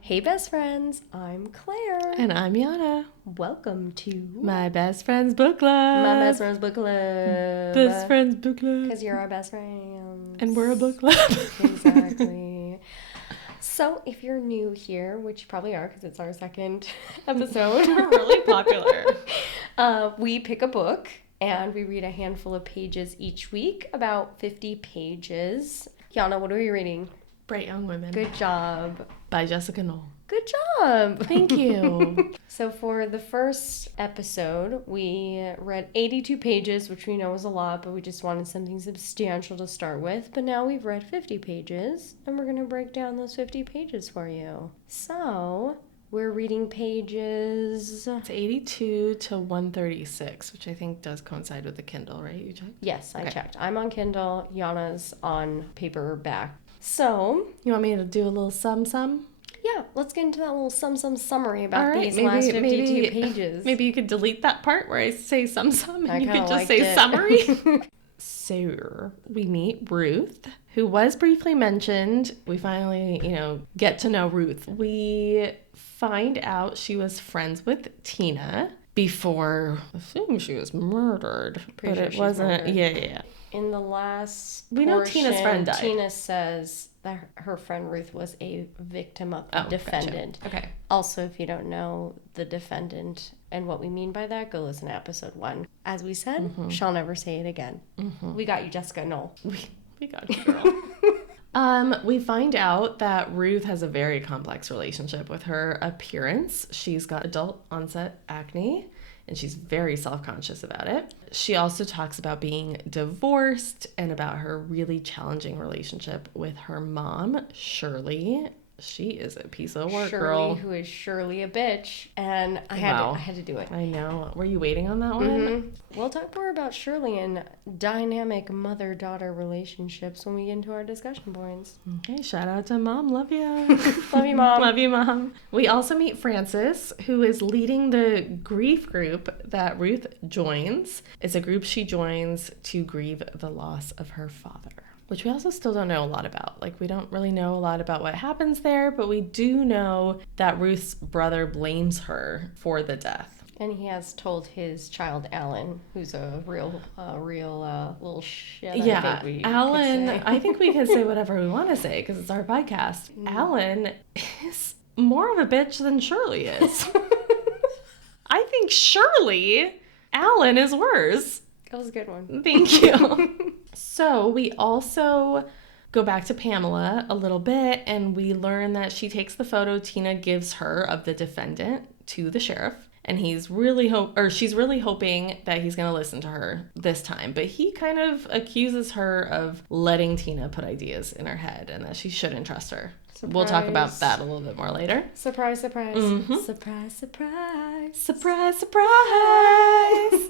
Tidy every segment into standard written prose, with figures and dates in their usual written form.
Hey best friends, I'm Claire. And I'm Yana. Welcome to My Best Friends Book Club. My Best Friends Book Club. Best Friends Book Club. Because you're our best friends. And we're a book club. Exactly. So if you're new here, which you probably are because it's our second episode. We're really popular. We pick a book and we read a handful of pages each week, about 50 pages. Yana, what are we reading? Bright Young Women. Good job. By Jessica Knoll. Good job. Thank you. So for the first episode, we read 82 pages, which we know is a lot, but we just wanted something substantial to start with. But now we've read 50 pages, and we're going to break down those 50 pages for you. So we're reading pages... It's 82 to 136, which I think does coincide with the Kindle, right? You checked? Yes, I Okay. checked. I'm on Kindle. Yana's on paperback. So... You want me to do a little sum? Yeah, let's get into that little summary about All right, these last 52 pages. Maybe you could delete that part where I say sum, and I you could kinda just liked say it. summary. So we meet Ruth, who was briefly mentioned. We finally, get to know Ruth. We find out she was friends with Tina before, I assume she was murdered. Pretty but sure it she's wasn't. murdered. Yeah. In the last We know Tina's friend died. Tina says that her friend Ruth was a victim of the Oh, defendant. Gotcha. Okay. Also, if you don't know the defendant and what we mean by that, go listen to episode 1. As we said, shall never say it again. We got you, Jessica Knoll. We got you, girl. We find out that Ruth has a very complex relationship with her appearance. She's got adult onset acne, and she's very self-conscious about it. She also talks about being divorced and about her really challenging relationship with her mom, Shirley. She is a piece of work, Shirley, girl. who is Shirley a bitch, and I had to do it. I know. Were you waiting on that one? We'll talk more about Shirley and dynamic mother-daughter relationships when we get into our discussion points. Okay, shout out to Mom. Love you. Love you, Mom. Love you, Mom. We also meet Frances, who is leading the grief group that Ruth joins. It's a group she joins to grieve the loss of her father, which we also still don't know a lot about. Like, we don't really know a lot about what happens there, but we do know that Ruth's brother blames her for the death. And he has told his child, Alan, who's a real little shit. Yeah, Alan, I I think we can say whatever we want to say because it's our podcast. Alan is more of a bitch than Shirley is. I think Shirley, Alan is worse. That was a good one. Thank you. So we also go back to Pamela a little bit, and we learn that she takes the photo Tina gives her of the defendant to the sheriff, and she's really hoping that he's going to listen to her this time. But he kind of accuses her of letting Tina put ideas in her head and that she shouldn't trust her. Surprise. We'll talk about that a little bit more later. Surprise, surprise. Mhm. Surprise, surprise. Surprise, surprise!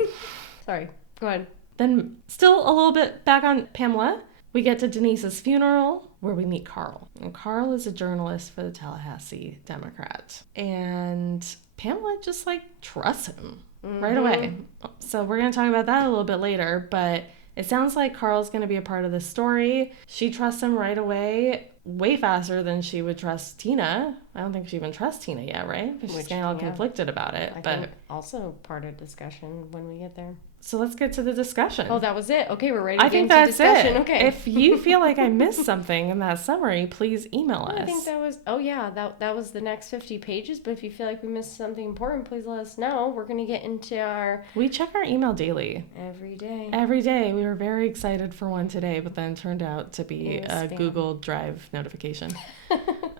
Sorry, go ahead. Then, still a little bit back on Pamela, we get to Denise's funeral where we meet Carl. And Carl is a journalist for the Tallahassee Democrat. And Pamela just trusts him right away. So we're going to talk about that a little bit later, but it sounds like Carl's going to be a part of this story. She trusts him right away, way faster than she would trust Tina. I don't think she even trusts Tina yet, right? Because she's getting all conflicted about it. I think also part of discussion when we get there. So let's get to the discussion. Oh, that was it? Okay, we're ready to get into that's discussion. it. Okay. If you feel like I missed something in that summary, please email us. I think that was, that was the next 50 pages, but if you feel like we missed something important, please let us know. We're going to get into our... We check our email daily. Every day. Every day. We were very excited for one today, but then turned out to be a spam. Google Drive notification.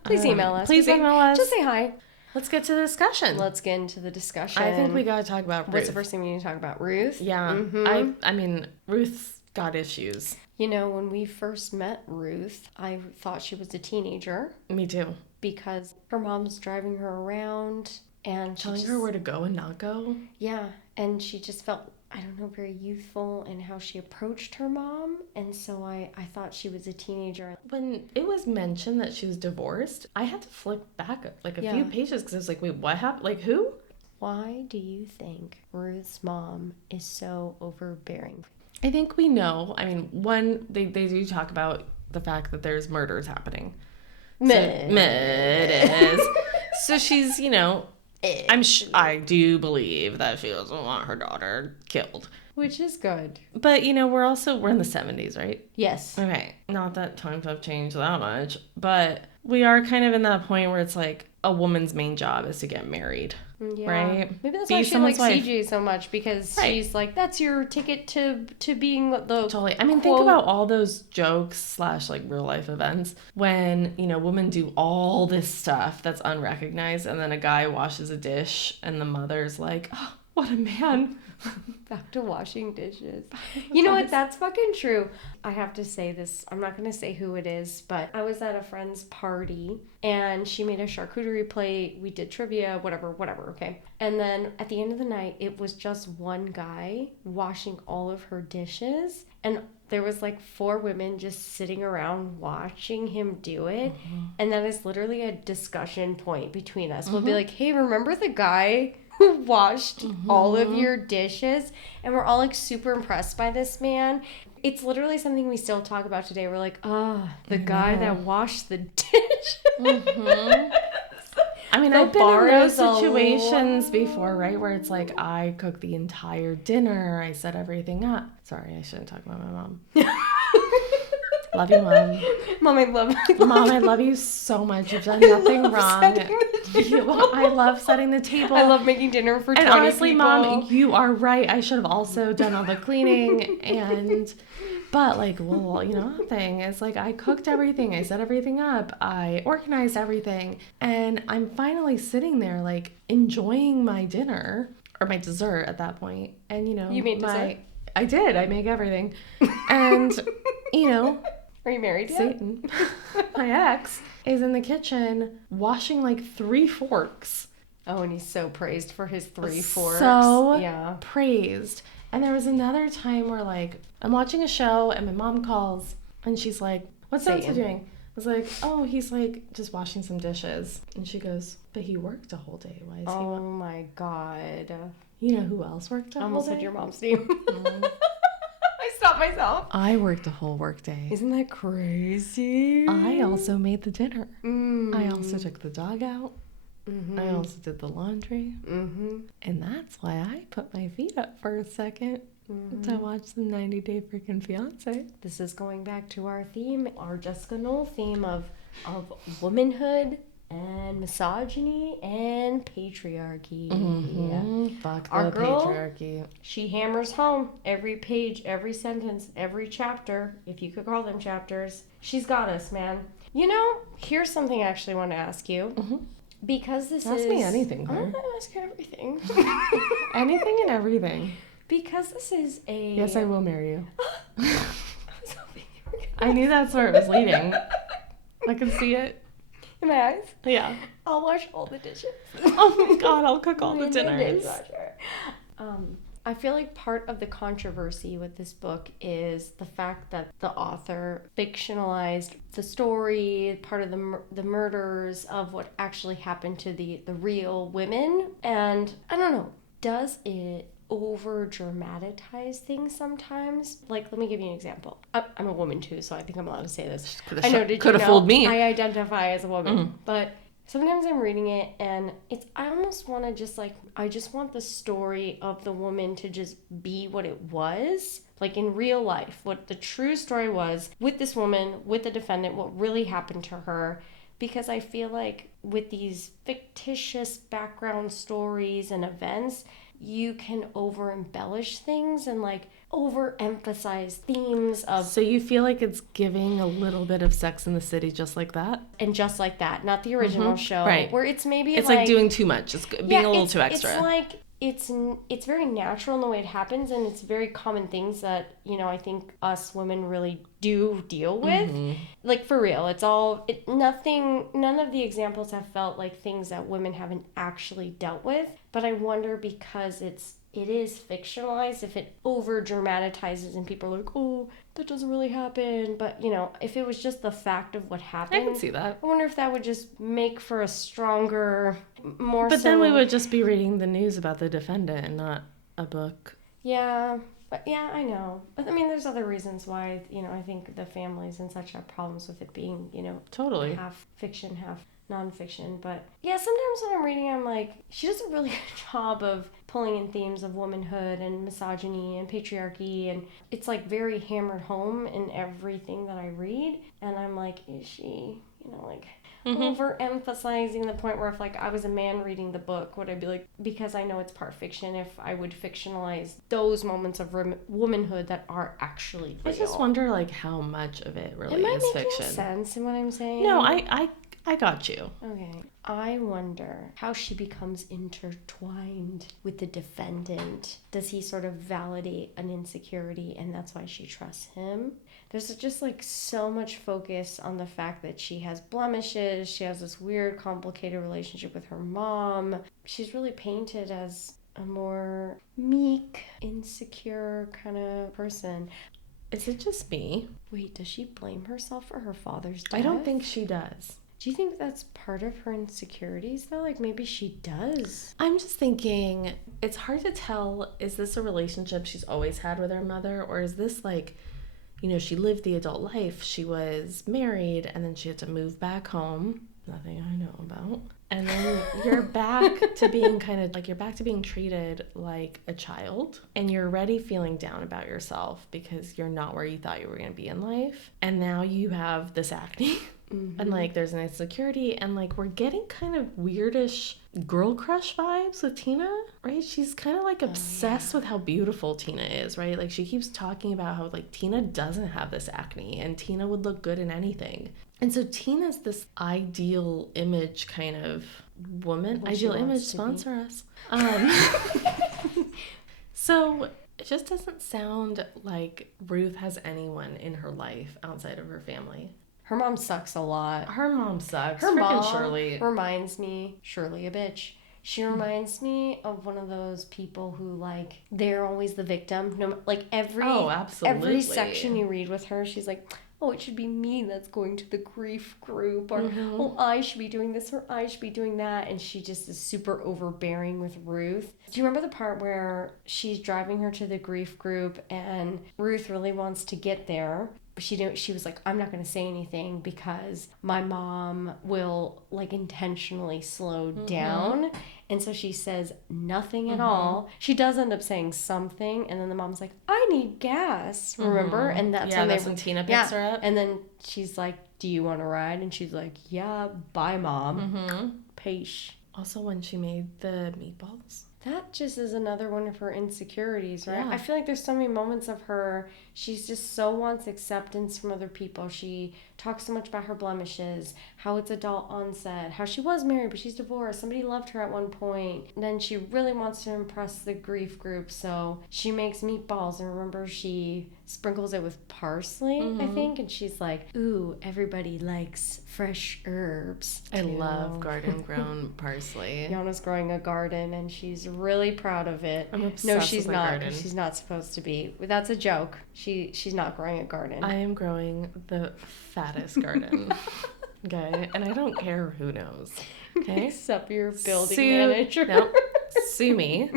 Please email us. Please email us. Just say hi. Let's get to the discussion. Let's get into the discussion. I think we got to talk about Ruth. What's the first thing we need to talk about? Ruth? Yeah. Mm-hmm. I mean, Ruth's got issues. You know, when we first met Ruth, I thought she was a teenager. Me too. Because her mom's driving her around and telling her where to go and not go. Yeah, and she just felt, I don't know, very youthful in how she approached her mom. And so I thought she was a teenager. When it was mentioned that she was divorced, I had to flip back a few pages because I was like, wait, what happened? Like, who? Why do you think Ruth's mom is so overbearing? I think we know. I mean, one, they do talk about the fact that there's murders happening. Meh. It is. So she's, I do believe that she doesn't want her daughter killed. Which is good. But, we're in the 70s, right? Yes. Okay. Not that times have changed that much, but we are kind of in that point where it's like a woman's main job is to get married. Yeah. Right? Maybe that's Be why she someone's likes wife. CJ so much, because Right. she's like, that's your ticket to being the Totally. I mean, think about all those jokes / like real life events when, women do all this stuff that's unrecognized, and then a guy washes a dish and the mother's like, oh, what a man. Back to washing dishes. You know what? That's fucking true. I have to say this. I'm not going to say who it is, but I was at a friend's party and she made a charcuterie plate. We did trivia, whatever, okay? And then at the end of the night, it was just one guy washing all of her dishes. And there was like 4 women just sitting around watching him do it. Mm-hmm. And that is literally a discussion point between us. Mm-hmm. We'll be like, hey, remember the guy who washed mm-hmm. all of your dishes? And we're all like super impressed by this man. It's literally something we still talk about today. We're like, the guy that washed the dish. Mm-hmm. I mean, I've been in those situations before, right? Where it's like, I cooked the entire dinner. I set everything up. Sorry, I shouldn't talk about my mom. Love you, Mom. Mom, I love you. Mom, I love you so much. You've done nothing wrong. I love setting the table. I love making dinner for 20 people. And honestly, Mom, you are right. I should have also done all the cleaning. But like, the thing is, like, I cooked everything. I set everything up. I organized everything. And I'm finally sitting there, like, enjoying my dinner or my dessert at that point. And, You made dessert? I did. I make everything. And, Are you married yet? Satan, my ex, is in the kitchen washing like 3 forks. Oh, and he's so praised for his 3 forks. So praised. And there was another time where like I'm watching a show and my mom calls and she's like, what's Satan doing? I was like, oh, he's like just washing some dishes. And she goes, but he worked a whole day. Why is he? Oh my God. You know who else worked a whole day? I almost said your mom's name. I stopped myself. I worked a whole work day. Isn't that crazy? I also made the dinner. I also took the dog out. Mm-hmm. I also did the laundry. Mm-hmm. And that's why I put my feet up for a second to watch some 90 Day Freaking Fiance. This is going back to our theme, our Jessica Knoll theme of womanhood and misogyny and patriarchy. Mm-hmm. Yeah. Fuck the patriarchy. She hammers home every page, every sentence, every chapter, if you could call them chapters. She's got us, man. Here's something I actually want to ask you. Mm-hmm. Because this Ask me anything, I'm going to ask you everything. Anything and everything. Because this is a... Yes, I will marry you. I knew that's where it was leading. I can see it. In my eyes? Yeah. I'll wash all the dishes. Oh my God, I'll cook all the dinners. I feel like part of the controversy with this book is the fact that the author fictionalized the story, part of the murders of what actually happened to the real women. And I don't know, does it over dramatize things sometimes? Like, let me give you an example. I'm a woman too, so I think I'm allowed to say this. Could have fooled me. I identify as a woman, but sometimes I'm reading it and I almost want to just I just want the story of the woman to just be what it was, like in real life, what the true story was with this woman, with the defendant, what really happened to her. Because I feel like with these fictitious background stories and events, you can over embellish things and overemphasize themes of... So you feel like it's giving a little bit of Sex in the City just like that? And just like that, not the original show. Right. Where it's maybe it's like doing too much. It's being a little too extra. It's like... It's very natural in the way it happens, and it's very common things that, I think us women really do deal with. Mm-hmm. Like, for real, none of the examples have felt like things that women haven't actually dealt with. But I wonder, because it is fictionalized, if it over dramatizes and people are like, oh, that doesn't really happen. But, if it was just the fact of what happened, I can see that. I wonder if that would just make for a stronger, more... But then we would just be reading the news about the defendant and not a book. Yeah, But yeah, I know. But I mean, there's other reasons why, I think the families and such have problems with it being, Totally. half fiction, half nonfiction. But yeah, sometimes when I'm reading, I'm like, she does a really good job of pulling in themes of womanhood and misogyny and patriarchy. And it's like very hammered home in everything that I read. And I'm like, is she, like overemphasizing the point where if like I was a man reading the book, would I be like, because I know it's part fiction, if I would fictionalize those moments of womanhood that are actually real? I just wonder like how much of it really Am I is making fiction. sense in what I'm saying? No, I got you. Okay. I wonder how she becomes intertwined with the defendant. Does he sort of validate an insecurity and that's why she trusts him? There's just like so much focus on the fact that she has blemishes. She has this weird, complicated relationship with her mom. She's really painted as a more meek, insecure kind of person. Is it just me? Wait, does she blame herself for her father's death? I don't think she does. Do you think that's part of her insecurities, though? Like, maybe she does. I'm just thinking, it's hard to tell, is this a relationship she's always had with her mother? Or is this like, she lived the adult life. She was married, and then she had to move back home. Nothing I know about. And then you're back to being you're back to being treated like a child. And you're already feeling down about yourself because you're not where you thought you were going to be in life. And now you have this acne. Mm-hmm. And like there's an insecurity, and like we're getting kind of weirdish girl crush vibes with Tina, right? She's kind of like obsessed with how beautiful Tina is, right? Like she keeps talking about how like Tina doesn't have this acne and Tina would look good in anything. And so Tina's this ideal image kind of woman. Ideal image, sponsor us. So it just doesn't sound like Ruth has anyone in her life outside of her family. Her mom sucks a lot. Her mom sucks. Her mom Shirley reminds me, Shirley a bitch. She reminds me of one of those people who like they're always the victim. No, like every section you read with her, she's like, oh, it should be me that's going to the grief group, or oh, I should be doing this, or I should be doing that, and she just is super overbearing with Ruth. Do you remember the part where she's driving her to the grief group and Ruth really wants to get there? She was like, I'm not going to say anything because my mom will like intentionally slow down. And so she says nothing at all. She does end up saying something, and then the mom's like, I need gas, remember? And that's when Tina picks her up. And then she's like, do you want to ride? And she's like, yeah, bye, Mom. Peace. Also when she made the meatballs. That just is another one of her insecurities, right? Yeah. I feel like there's so many moments of her, she's just so wants acceptance from other people. She talks so much about her blemishes, how it's adult onset, how she was married but she's divorced, somebody loved her at one point. And then she really wants to impress the grief group, so she makes meatballs, and remember she sprinkles it with parsley, I think, and she's like, ooh, everybody likes fresh herbs. I love garden grown parsley. Yana's growing a garden and she's really proud of it. I'm obsessed No, she's with not. garden. She's not supposed to be. That's a joke. She's not growing a garden. I am growing the fattest garden. Okay, and I don't care who knows. Okay, except your building manager. No, sue me.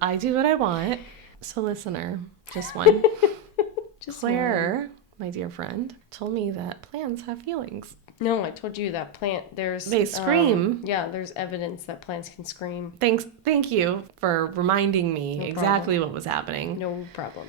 I do what I want. So, listener, just one. Claire, my dear friend, told me that plants have feelings. No, I told you that they scream. There's evidence that plants can scream. Thank you for reminding me exactly what was happening. No problem.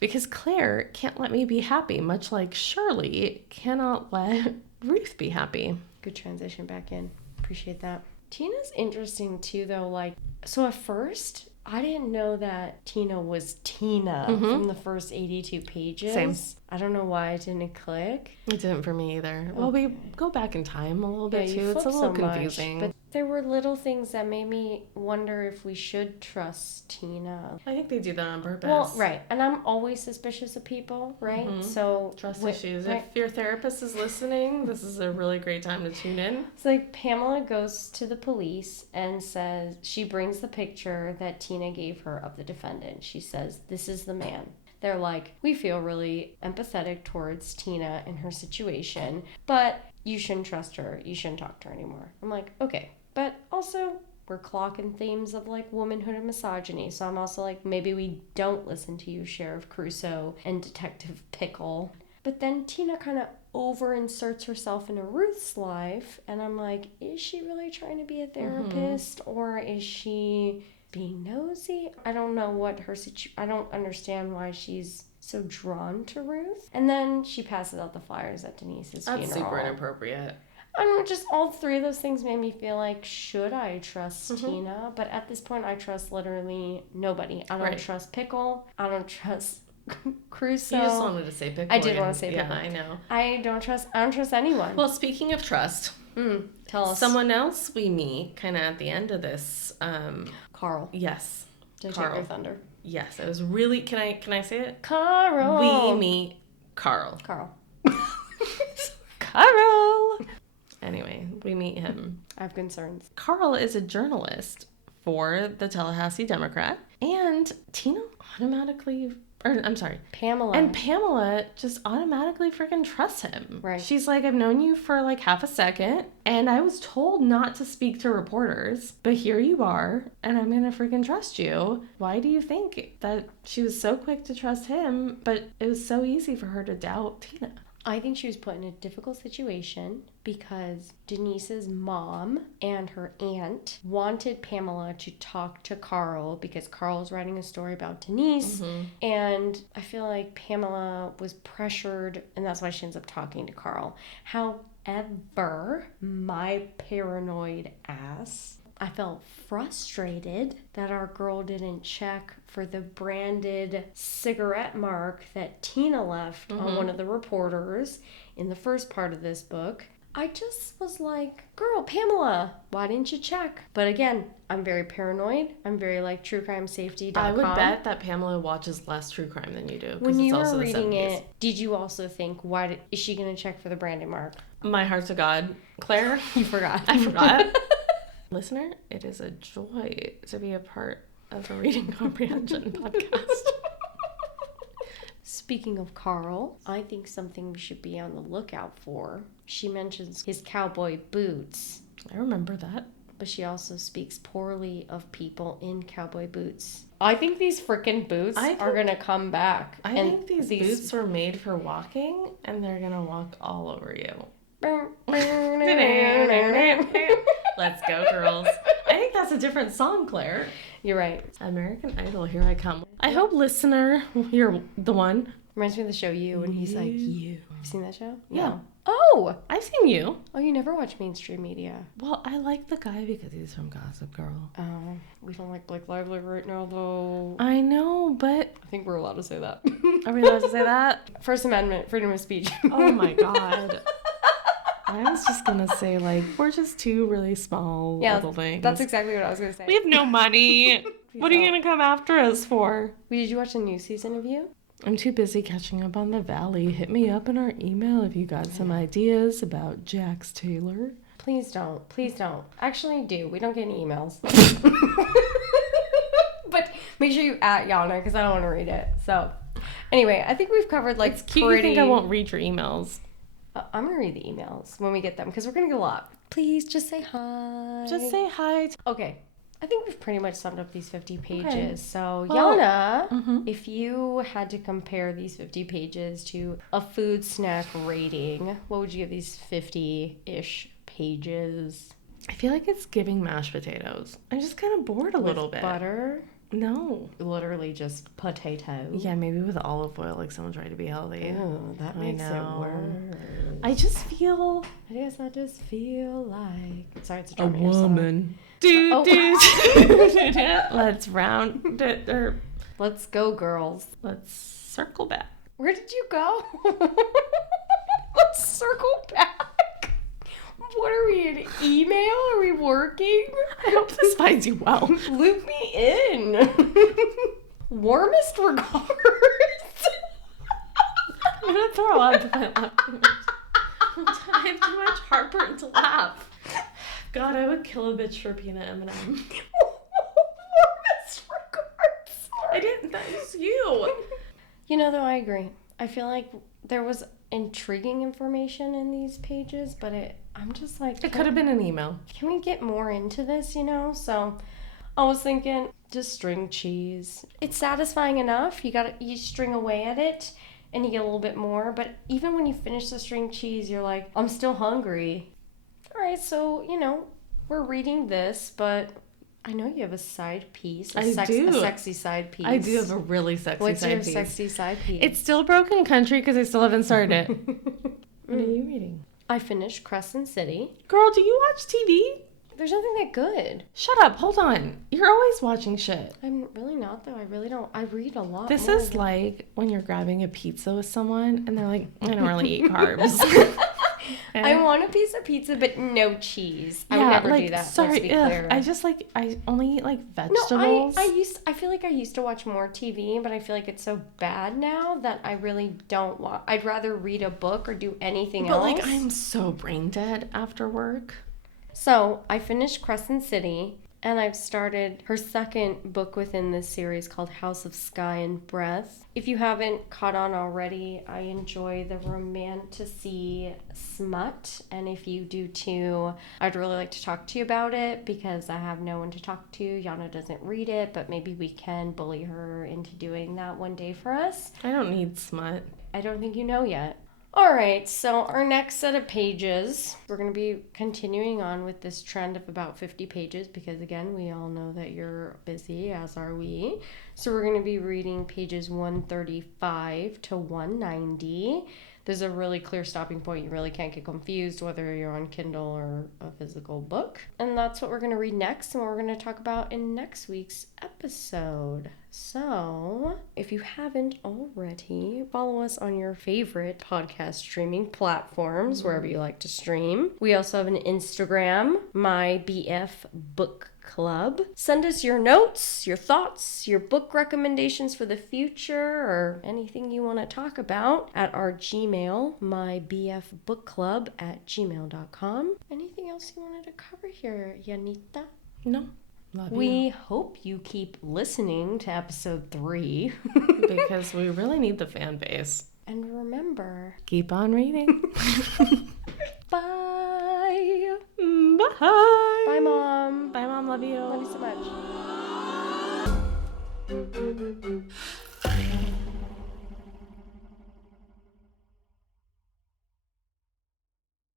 Because Claire can't let me be happy, much like Shirley cannot let Ruth be happy. Good transition back in. Appreciate that. Tina's interesting too, though. Like, so at first, I didn't know that Tina was Tina from the first 82 pages. Same. I don't know why it didn't click. It didn't for me either. Well, we go back in time a little bit too. It's a little confusing. But there were little things that made me wonder if we should trust Tina. I think they do that on purpose. Well, right. And I'm always suspicious of people, right? So trust issues. Right. If your therapist is listening, this is a really great time to tune in. It's like Pamela goes to the police and says, she brings the picture that Tina gave her of the defendant. She says, this is the man. They're like, we feel really empathetic towards Tina and her situation, but you shouldn't trust her. You shouldn't talk to her anymore. I'm like, okay. But also, we're clocking themes of like womanhood and misogyny. So I'm also like, maybe we don't listen to you, Sheriff Crusoe and Detective Pickle. But then Tina kind of over inserts herself into Ruth's life, and I'm like, is she really trying to be a therapist, or is she being nosy? I don't know what her I don't understand why she's so drawn to Ruth. And then she passes out the flyers at Denise's funeral. That's super inappropriate. I don't know, just all three of those things made me feel like, should I trust Tina? But at this point, I trust literally nobody. I don't trust Pickle. I don't trust Crusoe. You just wanted to say Pickle. I did want to say Pickle. Yeah, I know. I don't trust anyone. Well, speaking of trust, tell us. someone else we meet kind of at the end of this. Carl. Yes. Did Carl. take your thunder? Yes, it was really. Can I say it? Carl. We meet Carl. Carl. Carl. Anyway, we meet him. I have concerns. Carl is a journalist for the Tallahassee Democrat, and Tina Pamela. And Pamela just automatically freaking trusts him. Right. She's like, I've known you for like half a second, and I was told not to speak to reporters, but here you are, and I'm gonna freaking trust you. Why do you think that she was so quick to trust him, but it was so easy for her to doubt Tina? I think she was put in a difficult situation because Denise's mom and her aunt wanted Pamela to talk to Carl because Carl was writing a story about Denise. And I feel like Pamela was pressured, and that's why she ends up talking to Carl. However, my paranoid ass, I felt frustrated that our girl didn't check for the branded cigarette mark that Tina left on one of the reporters in the first part of this book. I just was like, girl, Pamela, why didn't you check? But again, I'm very paranoid. I'm very like truecrimesafety.com. I would bet that Pamela watches less true crime than you do. When you were reading it, did you also think, is she going to check for the branded mark? My heart to God. Claire? You forgot. I forgot. Listener, it is a joy to be a part of a reading comprehension podcast. Speaking of Carl, I think something we should be on the lookout for. She mentions his cowboy boots. I remember that. But she also speaks poorly of people in cowboy boots. I think these frickin' boots are going to come back. I think these boots were made for walking, and they're going to walk all over you. Let's go, girls. I think that's a different song, Claire. You're right. American Idol, here I come. I hope, listener, you're the one. Reminds me of the show You, and he's like, you. Have you seen that show? Yeah. No. Oh! I've seen You. Oh, you never watch mainstream media. Well, I like the guy because he's from Gossip Girl. Oh, we don't like Blake Lively right now, though. I know, but... I think we're allowed to say that. Are we allowed to say that? First Amendment, freedom of speech. Oh my God. I was just going to say, like, we're just two really small little things. That's exactly what I was going to say. We have no money. What are you going to come after us for? Did you watch the new season of You? I'm too busy catching up on the Valley. Hit me up in our email if you got some ideas about Jax Taylor. Please don't. Please don't. Actually, do. We don't get any emails. But make sure you at Yana because I don't want to read it. So, anyway, I think we've covered like it's cute. You think I won't read your emails? I'm going to read the emails when we get them because we're going to get a lot. Please just say hi. Just say hi. Okay. I think we've pretty much summed up these 50 pages. Okay. So, Yana, if you had to compare these 50 pages to a food snack rating, what would you give these 50-ish pages? I feel like it's giving mashed potatoes. I'm just kind of bored a little bit. Butter? No. Literally just potato. Yeah, maybe with olive oil, like someone tried to be healthy. Oh, that makes it worse. I just feel... I guess I just feel like... Sorry, it's a a drum in your song. woman. Let's round it. Let's go, girls. Let's circle back. Where did you go? Let's circle back. What are we, an email? Are we working? I hope this finds you well. Loop me in. Warmest regards. I'm gonna throw up if I laugh too much. I have too much heartburn to laugh. God, I would kill a bitch for peanut M&M. Warmest regards. I didn't. That was you. You know, though, I agree. I feel like there was intriguing information in these pages, but I'm just like... It could have been an email. Can we get more into this, So I was thinking, just string cheese. It's satisfying enough. You string away at it, and you get a little bit more. But even when you finish the string cheese, you're like, I'm still hungry. All right, so, we're reading this, but I know you have a side piece. A sexy side piece. I do have a really sexy What's side piece. What's your sexy side piece? It's still Broken Country because I still haven't started it. What are you reading? I finished Crescent City. Girl, do you watch TV? There's nothing that good. Shut up. Hold on. You're always watching shit. I'm really not, though. I really don't. I read a lot. This is like when you're grabbing a pizza with someone and they're like, I don't really eat carbs. I want a piece of pizza, but no cheese. I would never do that. Sorry, let's be clear. I only eat like vegetables. No, I feel like I used to watch more TV, but I feel like it's so bad now that I really don't watch. I'd rather read a book or do anything else. But like, I'm so brain dead after work. So I finished Crescent City, and I've started her second book within this series called House of Sky and Breath. If you haven't caught on already, I enjoy the romantasy smut, and if you do too, I'd really like to talk to you about it because I have no one to talk to. Yana doesn't read it, but maybe we can bully her into doing that one day for us. I don't need smut. I don't think you know yet. All right, so our next set of pages, we're going to be continuing on with this trend of about 50 pages because, again, we all know that you're busy, as are we. So we're going to be reading pages 135 to 190. There's a really clear stopping point. You really can't get confused whether you're on Kindle or a physical book. And that's what we're going to read next and what we're going to talk about in next week's episode. So, if you haven't already, follow us on your favorite podcast streaming platforms, wherever you like to stream. We also have an Instagram, My BF Book Club. Send us your notes, your thoughts, your book recommendations for the future, or anything you want to talk about at our Gmail, mybfbookclub@gmail.com. Anything else you wanted to cover here, Yanita? No. Love you. We hope you keep listening to episode 3. Because we really need the fan base. And remember, keep on reading. Bye. Bye. Bye, Mom. Bye, Mom. Love you. Love you so much.